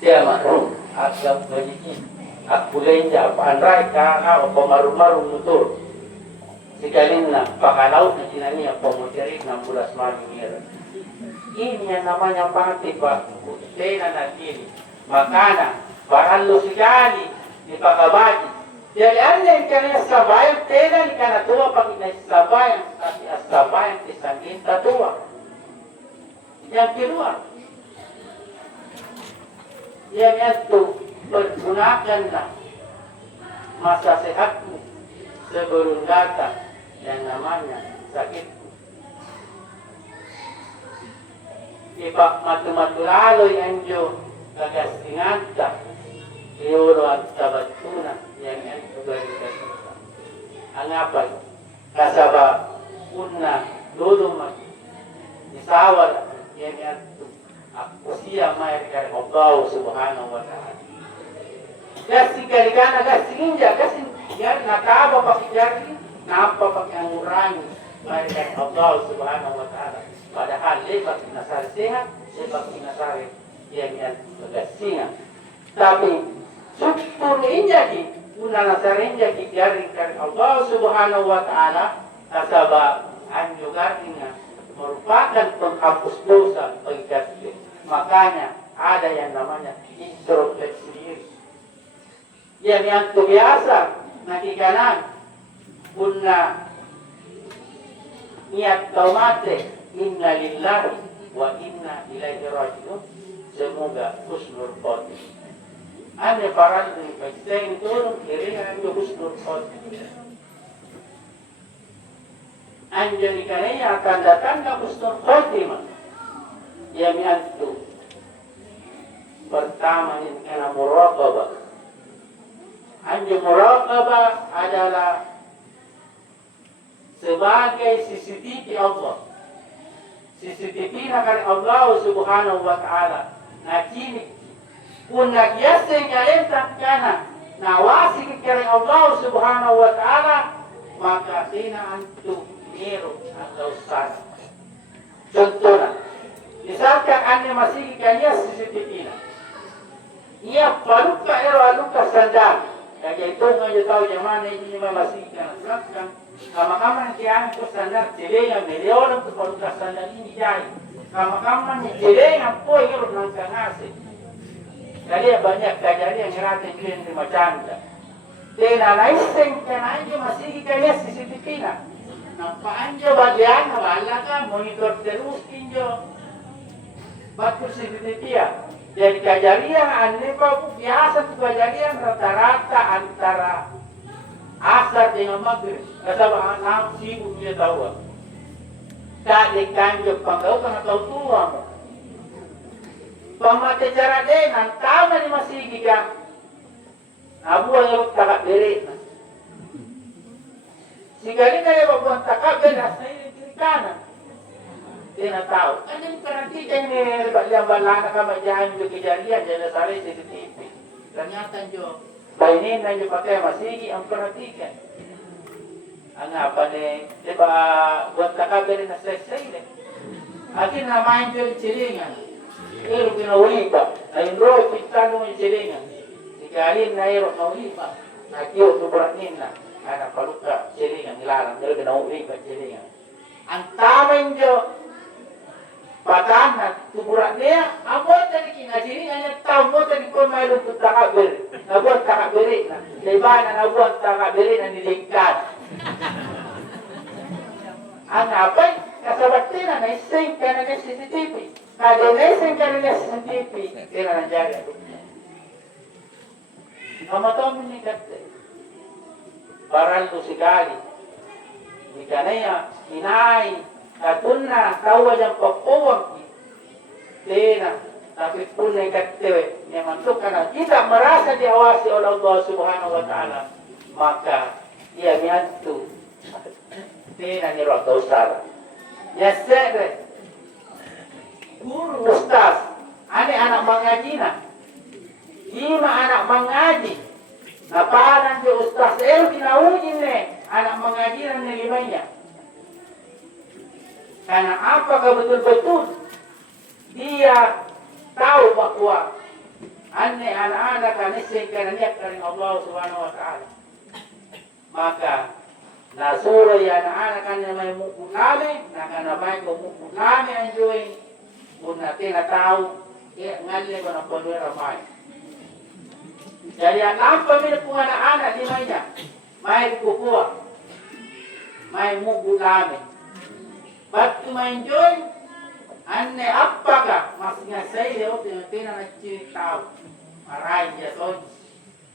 Dia makrum agak begini. Aku lenja pandai kakak pemaru-maru motor. Sekalin na pakalaw na sinaniya pemuteri 16 marinir. Ini yang namanya pati pak. Tena na kini. Makana baralo sekali di pakabaji. Jadi anda yang kena sabayang tena ni kana tua pag sabayang tapi sabayang disangin tatua. Yang kedua, yang itu pergunakanlah masa sehatmu sebelum datang yang namanya sakit. Ipak matu-matu lalu yang jo kagasinganta iuro at tabatuna yang itu berikan. Angapay kasaba una duduma isawal yang itu aku siya may kare Allah subhanahu wa ta'ala. Kasi karikana kasi inja kasi yan nakaba pakijari napa pakangurangi may kare Allah subhanahu wa ta'ala. Padahal lebat nasari sehat, lebat nasari yang kegasingan. Tapi syukur inja di una nasari inja di jari kare Allah subhanahu wa ta'ala kasaba anjugarnya merupakan penghapus dosa bagi kita. Makanya ada yang namanya introspeksi diri. Yang biasa nanti kanan punna niat taumate inna lillahi wa inna ilaihi raji'un. Semoga husnul khotimah. Ane paran ni pagteng turun kirihan yo husnul khotimah. Anjali kanaya akan datang ke husnul khotimah. Yang itu pertama ini kena muraqabah. Anjing muraqabah adalah sebagai CCTV Allah. CCTV nak Allah subhanahu wa ta'ala. Nakini pun nagyasa kalian takkan nawasi kalian Allah subhanahu wa ta'ala maka tina antu miru atau sana. Contohnya misalkan anda masih kaya CCTV ia paluka ero aluka sandal kaya itu ngayon tahu zaman ini masih kan belakang kama-kama kian ko sandal jelengan milion ko paluka sandal ini jai kama-kama ni jelengan po ero nang kangase kaya banyak kajari yang ngerate kuen di macanda tena naiseng kana anje masih kaya CCTV nampak anje bagian wala ka monitor terus kinjo bagus CCTV ya. Jadi kejadian ane pak biasa kejadian rata-rata antara asar dengan maghrib. Kasaba anak sibuk dia tahu. Tak dikanjuk panggau kena tahu tua. Pamate cara dengan tahu ni masih giga. Abu yang tak beri. Sikali kaya babuan takak beras saya kiri kanan. Dia nak tahu. Kan ini perhatikan ni yang balana kama jangan juga kejadian jangan salah CCTV. Ternyata jo bainin na jo pakai masih ang perhatikan. Ang apa ni diba buat takabere na selesai ni. Akin na main jo cilingan. Ero pinaulipa. Ayun ro pitano yung cilingan. Sikalin na ero naulipa. Nakiyo suburanin na. Anak paluka cilingan nilarang. Pero pinaulipa cilingan. Ang tamang jo patahan tuburan dia abot tadi kinajiri hanya tahu mo tadi ko may lutut takabir nabuat takabiri na lebana nabuat takabiri na niligkat ang apay kasabati na naising ka na CCTV kada naising ka na CCTV kaya nandiyaga kamataw mo ni kate paral to sikali di kanaya hinay Katuna tawa yang pokok tena tapi pun negatif yang masuk karena kita merasa diawasi oleh Allah Subhanahu wa taala maka ia miantu tena ni roh dosa ya segre guru ustaz ada anak mengaji na 5 anak mengaji napanan di ustaz kinauhin ne anak mengaji na limanya. Karena apakah betul-betul dia tahu bahwa anne anak-anak kanising kananiak karing Allah Subhanahu wa ta'ala. Maka nasuro ya anak-anak kanina may mukunami, nakanamay ko mukunami ang join, kung natin na tao, ngayon ko na panoy ramay. Jadi ang pamilya po anak-anak, di may niya, may kukuha, may mukunami. Ba't ma-enjoy? Anne apaka, mas nga sa'yo, tinatina na chini tao. Maray niya so.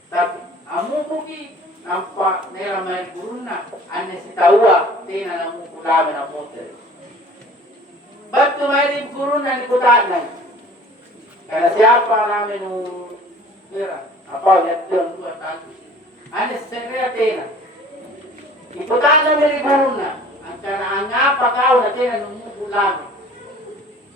Tapi, amubuki, nampak nila may guru na, anne si tawa, tina na mukulami na motel. Ba't mayroon guru na ni kutanay? Kaya siapa namin nung pera, apa yat doon dua tayo. Anne si Seria tina. Ikutan na may guru na, ang kanaan nga pakaw na tina nung mukulami.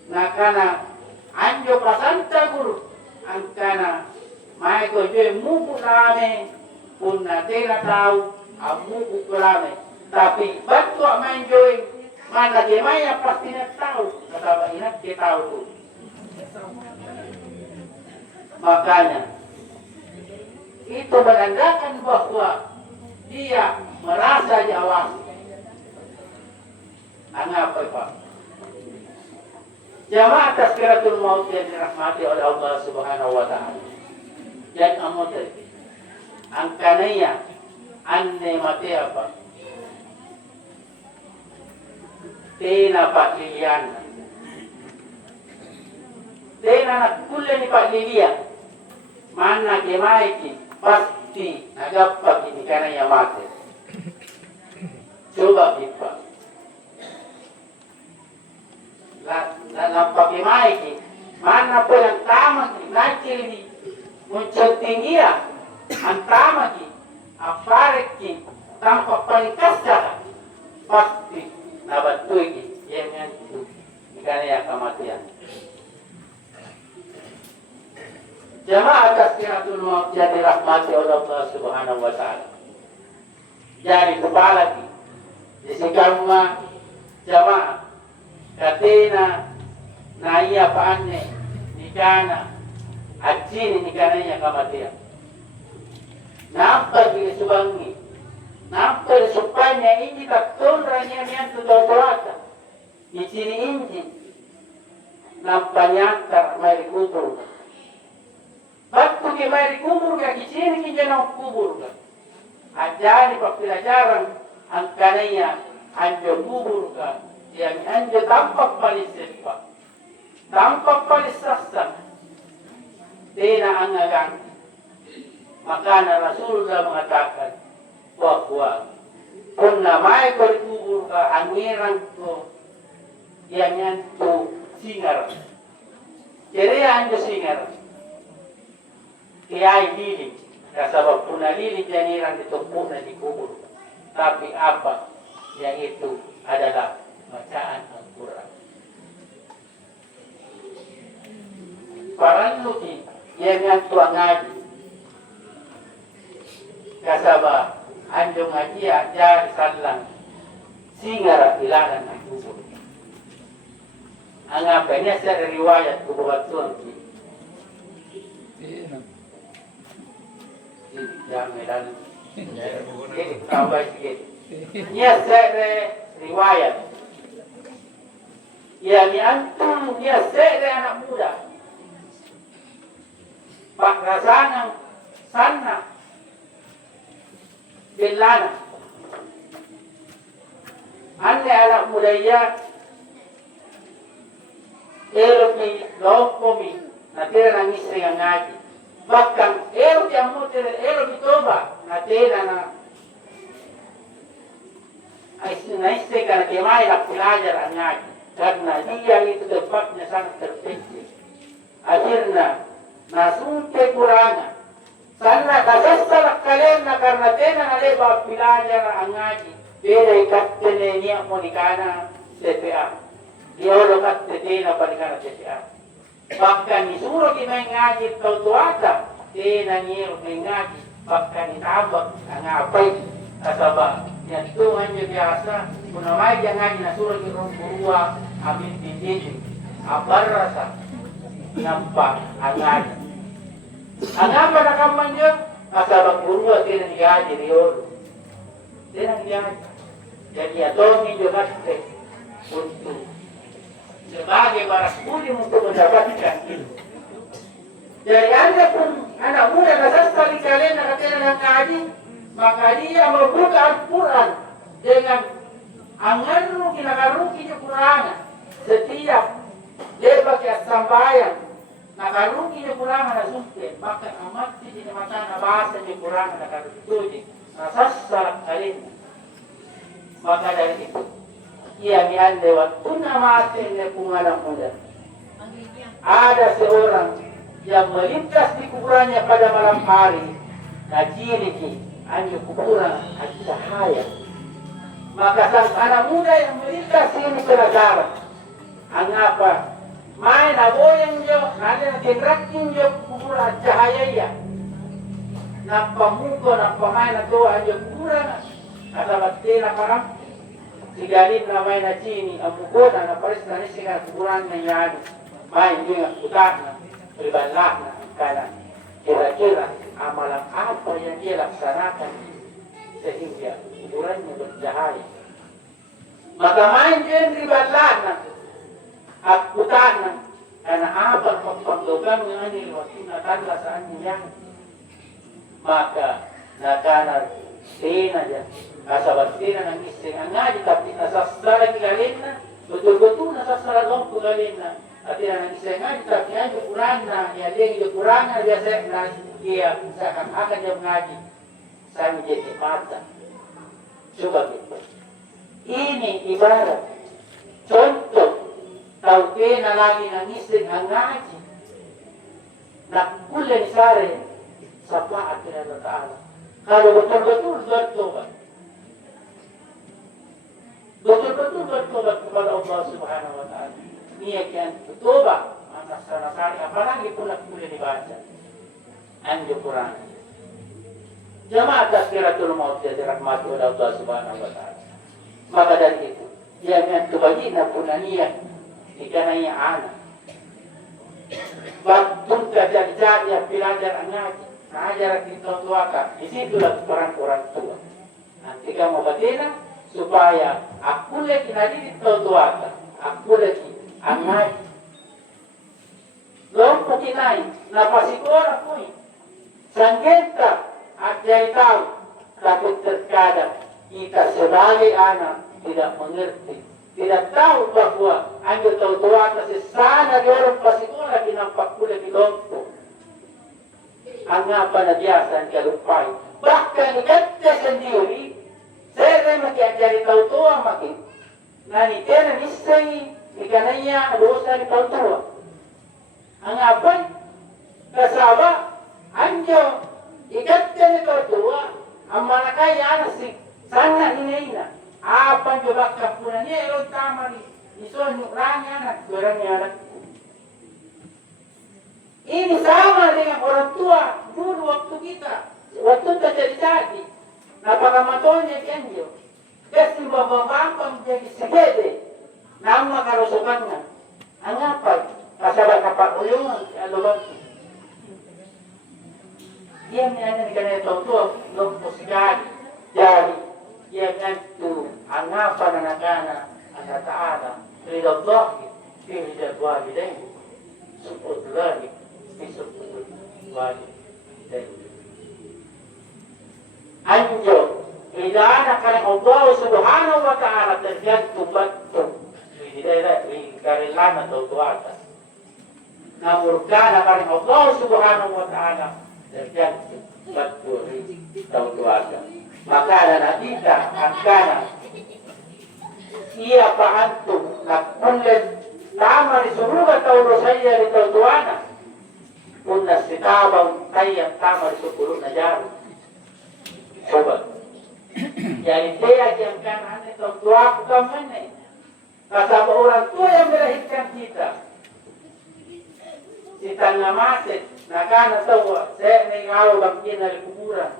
Na kana anjo pasanta guru ang kana mai ko je muku lame pun na tena tahu muku lame tapi batu main joy mana dia mai pasti nak tahu kata ingat dia tahu tu makanya itu menandakan bahwa dia merasa diawasi. Apa Pak? Jamaah tazkiratul maut yang dirahmati oleh Allah Subhanahu wa ta'ala. Yang amotel. Ang kanaya anne mati apa? Tena Pak Lilian. Tena nak kulle ni Pak Lilian. Mana kemaiki pasti nagapag ini kanaya mati. Coba kita napakimaiki mana po ang tama nakili muncul tinggi ang tama ki aparek ki tanpa panikasa pasti nabatui ki yang itu ikannya kematian. Jamaah tazkiratul maut jadi rahmati oleh Allah Subhanahu wa ta'ala. Jadi kepala ki di sekarang jamaah katina na iya paanne nikana ajini nikananya kamatia nampak di subangi nampak supaya ini taktunra niyan tutotoata di sini inji nampaknya tar mai kubur baktu ke mai kubur ka di sini ki jangan kubur ka ajani pelajaran angkananya anjo kubur ka yang anjo tampak paling sepa, tampak paling sahsah, tina ang agang. Maka na Rasulullah mengatakan bahwa kung namay ko kubur ka, angirang ko, yang anjo singar. Jadi anjo singar, kaya ay liling, kasabab kung naliling janirang ditumpu na di kubur. Tapi apa yang itu adalah bacaan Al-Quran. Parang luki, yan ang tuwa ngaji. Kasaba, anjong ngaji aja salang, singara ilanan ng kubur. Ang apa niya sa riwayat kubuhat tuan ki. Jangan medan. Ini kawai sikit. Niya sa riwayat. Yani antum dia seorang anak muda. Pak Rasanang sana Belana. Anda anak muda ya elomi lokomi natira nang istri ang ngaji. Bahkan elok yang muda elomi toba natira na istri ka na kemay na pelajar ang ngaji. Karena dia itu tempatnya sangat terpencil. Akhirnya nasunte kurangan. Sana kasastalak kalian na karena tena naleba belajar ang ngaji. Beda ikatte niya mo ni kana CPA. Dia udah katte tena pa ni kana CPA. Bahkan disuruh kita ngaji tau tuata. Tena niya ngaji. Bahkan itabak ang apay. Kasaba. Yan Tuhan juga biasa. Kunamay jangan nasuruh kita rumah. Amin dinding, abar rasa nampak angan. Ang apa na kaman yun? Kasabang puno at tinanigaji riyon. Tinanigaji. Jadi atong medyo kasi untuk sebagai baras budi untuk mendapatkan itu. Jadi Anda pun anak muda nasasali kalian nakatena ng kaji, maka dia membuka Al-Quran dengan anganu kinakaruki niya kurangan. Setiap lebak ya sambayan, nakaruki niya kurangan na sumpe, maka amat di mata na basa niya kurangan nakaruki, nasasal kalian. Maka dari itu, ia niyan waktu namatin niya kung anak muda. Ada seorang yang melintas di kuburannya pada malam hari, najiriki hanya kuburan ada cahaya. Maka sang anak muda yang melintas ini penasaran. Ang apa? Main aboyang jo, nanti tinrakin jo kuburan cahaya ya. Nampamuko, nampamain na to aja kuburan. Kasabat na parang sigalin na may na chini, ang muko na pares na nisiga kuburan na yan. Main juga utak na, pribalak na, karena kira-kira amalan apa yang dia laksanakan sehingga kuburannya bercahaya. Maka main dia pribalak na, at utak na, karena apa pagpagdogan nga ni waktu natanda saan niya. Maka nakana tina dia, kasabat tina ng istri ang ngaji tapi nasasara kilalin na, betul-betul nasasara dong kilalin na. At yan ang isa nga, tapi yan yung kurang na, yan yung kurang na biasa na iya, misalkan akan yung ngaji, sa menjadi mata. Coba gitu. Ini ibarat, contoh, tauke na lagi ng istri ang ngaji, nakulan sare sa paat ng Allah Ta'ala. Kalau betul-betul bertobat, betul-betul bertobat kepada Allah Subhanahu Wa Ta'ala. Niya kian bertobat atas sana-sana, apalagi pun nak boleh dibaca anjur Quran. Jamaah tazkiratul maut ya dirahmati oleh Allah Subhanahu Wa Ta'ala. Maka dari itu dia yang kebajikan puna niat dikananya anak. Waktu jadi ya belajar ngaji, ngajar kita tuakan. Di situlah orang-orang tua. Nanti kamu batina supaya aku lagi nanti dituakan, aku lagi angay. Lompo kinay, napasikora ko eh. Sanggenta at dari tahu, tapi terkadang kita sebagai anak tidak mengerti, tidak tahu bahwa anjur tahu tua kasi sana di orang pasikora kinampak pula di lompo. Ang apa na biasa ang kalumpay. Bahkan ikatnya sendiri, saya makiajari tahu tua makin. Nani tena nisay, ikananya dosa di tahun tua. Ang apa? Kasaba, anjo, ikatnya di tahun tua, ang manakaya anak si sana inaina. Apa juga kapunannya elok tamari, iso nyukranya anak, gorengnya anak. Ini sama dengan orang tua dulu waktu kita, waktu terjadi. Napakamatonya anjo, kasi bapak-bapak menjadi segede. Nama karusukannya, ang apa? Kasaba kapak uyungan, alubang. Dia menyanyi karena itu lumpuh sekali. Jadi dia menyanyi ang apa nanakana Allah Ta'ala ridallah fi ridal walidain subhanallahi fi subhanallahi walidain. Anjo, idana karena Allah Subhanahu Wa Ta'ala tergantung betul. Di daerah di karilana atau tuata. Namurkana karena Allah Subhanahu Wa Ta'ala tergantung betul atau tuata. Maka ada nabita angkana ia paantum nakulen tama di suruga tau dosaya di tau tuana. Punna sitabang tayang tama di sepuluh najaru. Coba. Jadi dia yang kan ane tau tua aku kamane. Kasaba orang tua yang melahirkan kita. Kita ngamaset, nakana tawa, saya nengaw bangkin dari kuburan.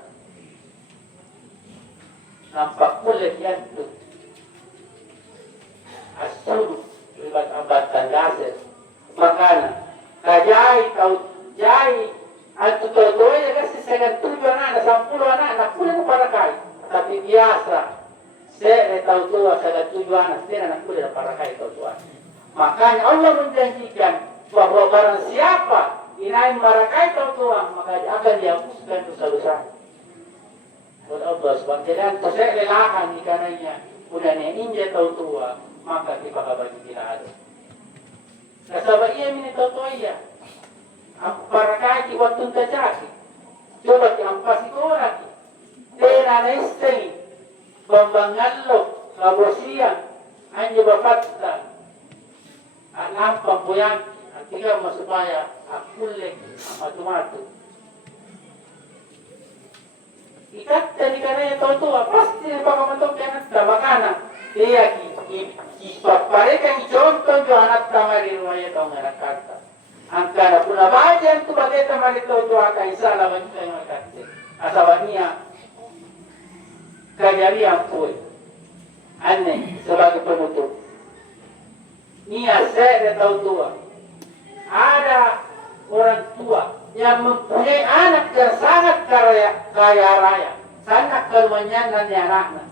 Nampak kulit yan tu. Asur, libat abad tandaset. Makana, kajai tau jai At totoo ya kasi sa 7 anak, 10 anak, nakula na para kay. Tapi biasa, saya tahu tua sa 7 anak, saya nakula na para kay tahu tua. Makanya Allah menjanjikan bahwa barang siapa inain marakai tahu tua, maka akan dihapuskan dosa-dosa. Buat Allah sebab jadi saya lelahan ikanannya, udah ninja tahu tua, maka dipakabagi tidak ada. Kasabay iya mini tahu tua iya. Para kaki waktu terjadi, coba diampasi orang, tena nesteng, bambangallo, kabosia, anja bapatta, alampang boyan, tiga masupaya, akulik, matu-matu. Ikat dari kananya tua, pasti pakamantok yang ada makanan. Dia pareka contoh jo anak tamari rumahnya tahu anak kata. Angkana puna bajan tu bageta marito tu aka isala banyak yang kata. Asawanya kajarian pun. Aneh sebagai penutup. Nia saya tahu tua. Ada orang tua yang mempunyai anak yang sangat kaya raya. Sangat keluarnya anaknya.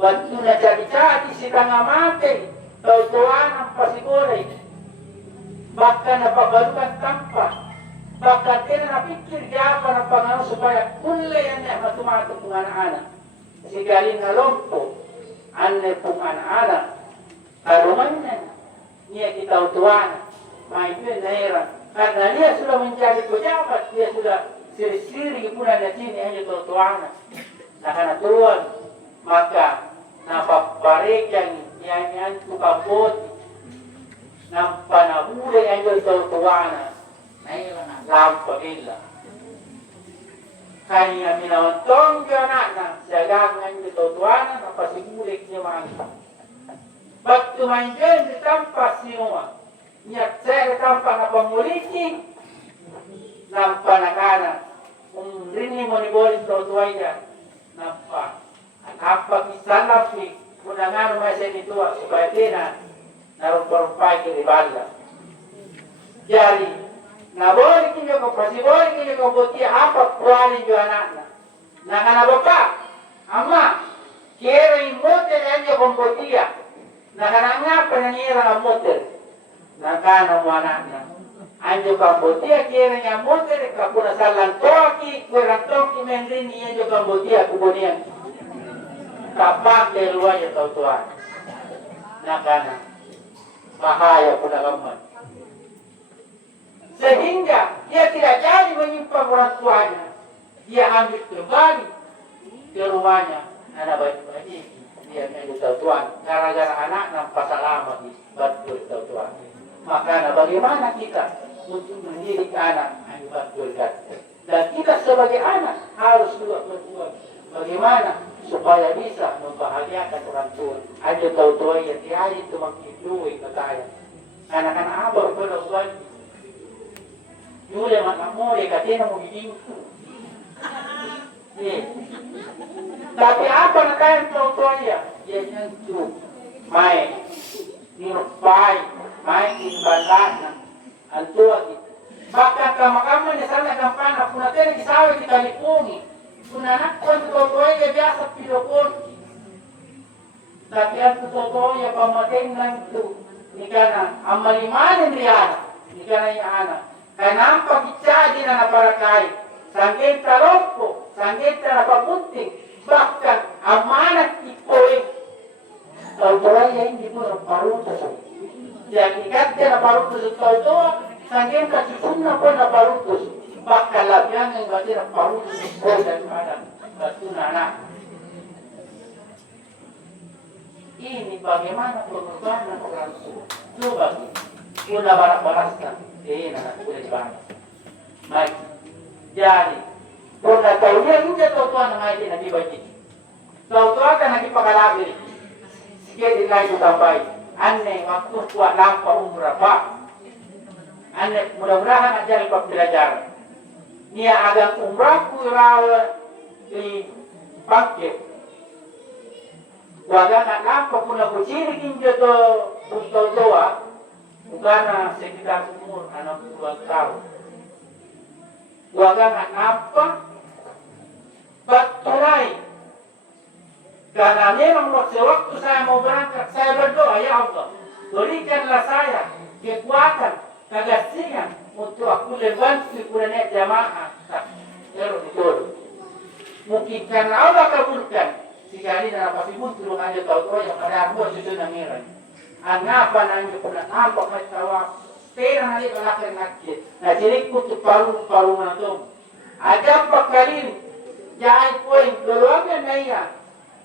Waktu na jadi si tengah mati. Tahu tuan pasti goreng. Bahkan napabalukan tanpa. Bahkan dia napikir siapa na pangano supaya kulay yan niya matumato pong anak-anak. Kasi galing na lompo, ane pong anak-anak, karuman niya kita utuan, may yun na heran. Karena dia sudah menjadi pejabat, dia sudah siri-siri ipunan na sini hanya tutuan. Nakanatuan, maka napaparikan yan tukang boti. Nang panahuli ang yung tutuwana na ilang lampagila. Kaya minawantong yung anak na siyagang ang yung tutuwana na pasigulik niya mga. Ba't tumanjan si tampas sinuwa? Niyak sa tampa na pamuliki ng panakana. Kung rini mo ni Boris tutuwa yan, nampa. Ang kapag isalapi, kung nga naman siya nituwa, supaya din narumpay ke ribala. Jadi, nabori kinyo ko pasibori kinyo ko buti apa kuali jo anak na. Nakana bapa, ama, kira imote anyo ko butia. Nakana nga pananira ang motel. Nakana mo anak na. Anyo ka butia kira nga motel kapuna salang toki, kurang toki mendrin anyo ka butia kubunian. Kapak keluar ya tuan. Nakana bahaya pedalaman. Sehingga dia tidak jadi menyimpang orang tuanya. Dia ambil kembali ke rumahnya. Anak bayi-bayi dia menjadi tuan. Gara-gara anak nampak lama di batul tuan. Maka bagaimana kita untuk mendidik anak yang batul. Dan kita sebagai anak harus juga berbuat bagaimana supaya bisa membahagiakan orang tua. Ada tahu tua yang tiada itu menghidupi katanya. Anak-anak abang pada buat. Yule makamore katena mau bikin. Tapi apa nak tahu tahu tua ya? Dia nyentuh, main, nirupai, main di bandana, antua. Bahkan kamar-kamarnya sana kampana pun ada di sawah di Kalipungi. Kunanak ko tutoy ya biasa pilokon. Tapi ang tutoy ya pamating lang ito. Nikana ang malimanin riyan. Nikana yung anak. Kanang pagitsadi na naparakay. Sanggit taloko. Sanggit na napapunting. Bahkan ang manak ikoy. Tutoy ya hindi mo naparutos. Jadi ikat dia naparutos ito ito. Sanggit na kisuna po naparutos. Bakal labian yang berarti paru boy daripada batu anak. Ini bagaimana pengorbanan orang tua. Coba kita balas-balaskan. Anak boleh dibalas. Baik. Jadi, pernah tahu dia juga tahu-tahu nama ini nanti bagi. Tahu-tahu akan nanti pakalabi. Sikit lagi tambah. Aneh waktu kuat lampa umrah pak. Aneh mudah-mudahan ajar belajar. Nia agang umrah kurawa di paket. Waga nak nampak puna kuciri kinjo to puntol toa. Bukan sekitar umur 60 tahun. wagangan apa batulai. Karena memang waktu saya mau berangkat, saya berdoa, ya Allah, berikanlah saya kekuatan, kegasingan untuk aku membantu kuliah jamaah. Betul. Mungkin karena Allah kabulkan, sekali na napasibun tulong aja tahu yang pada buat itu nangiran. Angapa nanya pernah nampak macam pera nali balakang nakit. Nah jadi kutu paru natum. Ada pakalin, jangan poin keluarga naya,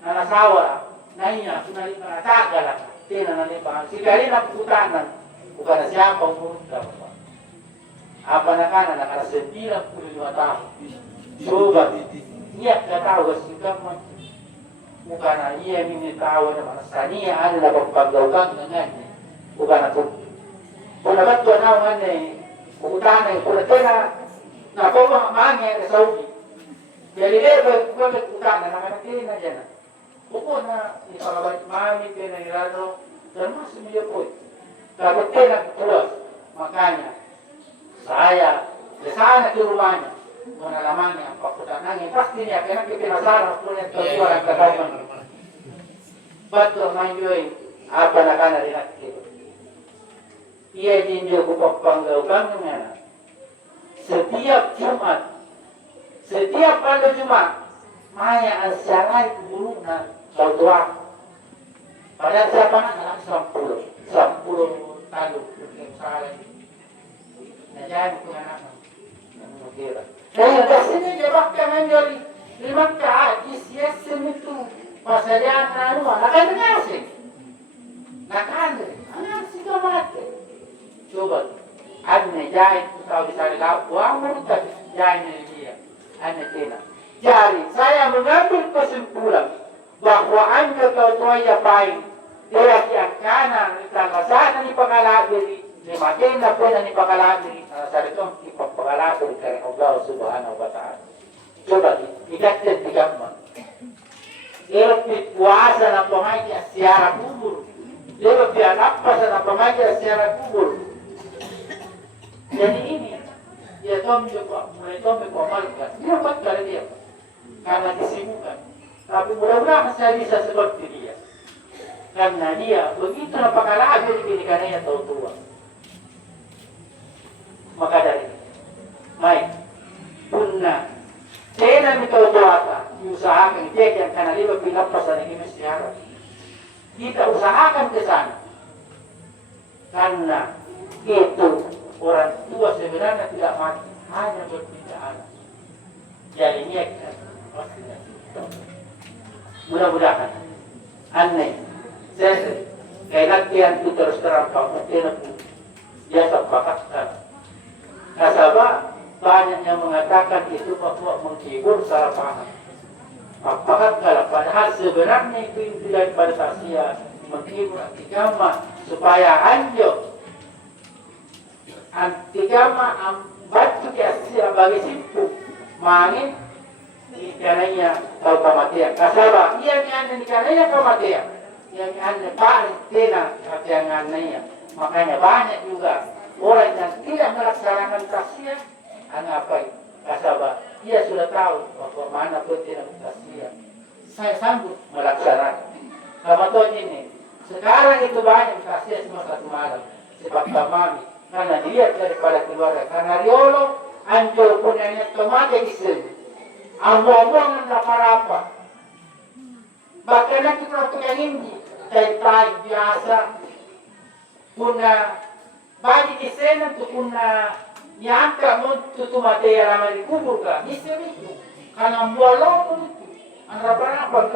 nanasawa, naya sunali manatagalah. Tena nali bang. Sekali na putanan, bukan siapa umur berapa. Apa nakana nakana 95 tahun. Coba dia katawa sikap bukan ia minta tahu nama sania adalah pagawang dengan bukan aku. Kuna bato na ngane ukutana kuna tena na kwa mange Saudi. Jadi lebe kwa ukutana na manatili na jana. Uko na ni pagawang mami tena ilado termasuk dia pun. Kalau tena keluar makanya saya di sana di rumahnya menalamannya pakutanangin pasti niya kaya nakipinasara punya keluar ang kagawang betul manjoy apa nakana dinakit ia jinjo ko pagpanggawang niya setiap Jumat setiap malam Jumat maya ang saray guru na sautua pada siapa anak 10 talo yung saray na dyan ko anak kira. Dahil kasi niya bakka manjoli 5 kaagis yes itu pasalian na ano nakanasi anasi ka mati coba anne jahit tahu bisa dilakukan mereka jahit dia anne tina jadi saya mengambil kesimpulan bahwa anda kau tuaya baik dia yang kanan ditangga sana di pakalabiri lima tenda pun ni pakalabiri sa itong ipagpakalabiri kay Allah subhanahu wa ta'ala. Coba ikatid tigamma. Ilapit puasa ng pamay at siyara kubur. Ilapit anakpasa ng pamay at siyara kubur. Jadi ini dia mulai tombe kuamalkan. Dia buat kali dia karena disibukkan. Tapi mudah-mudahan saya bisa seperti dia. Karena dia begitu napakalabiri binikannya tahu tua. Maka dari baik punna tena mito tuata usahakan cek yang kana liba pinapasan ng imisyara kita usahakan ke sana karena itu orang tua sebenarnya tidak mati hanya berpindah anak jadi nyekkan mudah-mudahan aneh saya kayak latihan itu terus terang kamu tena pun biasa bakatkan Nasabah banyak yang mengatakan itu bahwa menghibur salah paham. Apakah kalau padahal sebenarnya itu inti daripada tasya menghibur antigama supaya anjo antigama batu kiasia bagi simpu mangin ikananya tahu kematian. Nasabah yang anda ikananya kematian yang anda paling tena kaciangannya makanya banyak juga orang yang tidak melaksanakan tasya, apa kasabah, dia sudah tahu bahwa mana penting tasya. Saya sanggup melaksanakan. Ramadan ini, sekarang itu banyak tasya cuma 1 malam. Sebab kami, karena dilihat daripada keluarga, karena riolo, anjol punya tomate di sini. Ambo-ambongan na parapa. Bahkan kita punya hindi, tay-tay biasa, puna bagi di sana tu kuna nyangka mo tutumate ya ramai kubur ka nisemi itu karena mualong itu antara apa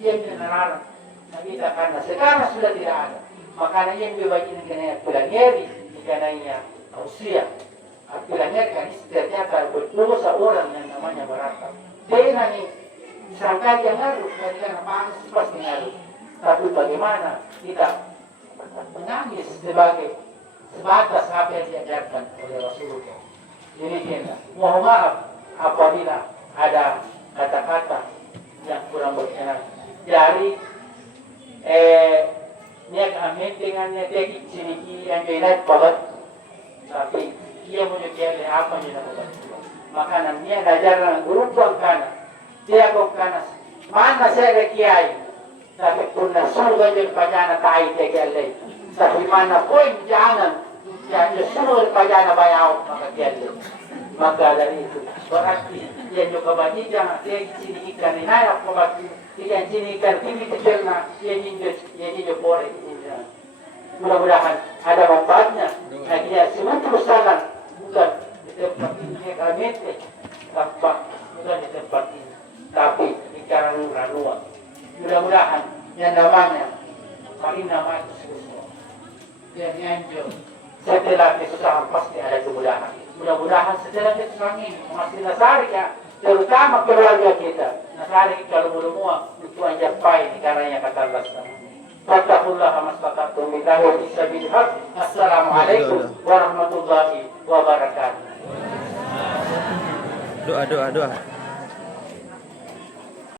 dia menarang kita karena sekarang sudah tidak ada makanya yang berbagi dengan pelangeri dikananya usia pelangeri kan ternyata berdosa orang yang namanya berata dia ni sangka dia ngaruh karena pasti ngaruh tapi bagaimana kita menangis sebagai sebatas apa yang diajarkan oleh Rasulullah. Demikianlah. Mohon maaf apabila ada kata-kata yang kurang berkenan. Dari niat amin dengannya teknik sedikit yang benar banget, tapi ia menyukai apa yang dilakukan. makanan niya dajaran grupo ang kana. Dia kong kana. Mana saya kiai. Tapi kung nasugan yung pagana tayo kagayalay. Tapi mana po yung jangan. Yan yung sugan pagana bayaw makagayalay. Maka dari itu. Berarti yan yung kabadidang. Dia sinihikan ni nayak kabadid. Dia sinihikan kimi kecil na. Yan yung bore. Mudah-mudahan ada manfaatnya. Nah dia sementara salan. Bukan di tempat ini kalimente. Tampak. Bukan di tempat ini. Tapi di Karang Ranua. Mudah-mudahan yang namanya Marina Mati semua dan Anjo setelah kesusahan pasti ada kemudahan. Mudah-mudahan setelah kesusahan ini masih Nasari ya, terutama keluarga kita Nasari kalau semua itu anjar pai karena yang kata Allah. Fattaqullaha mastata'tum billahi sabil haq. Assalamualaikum warahmatullahi wabarakatuh. Doa.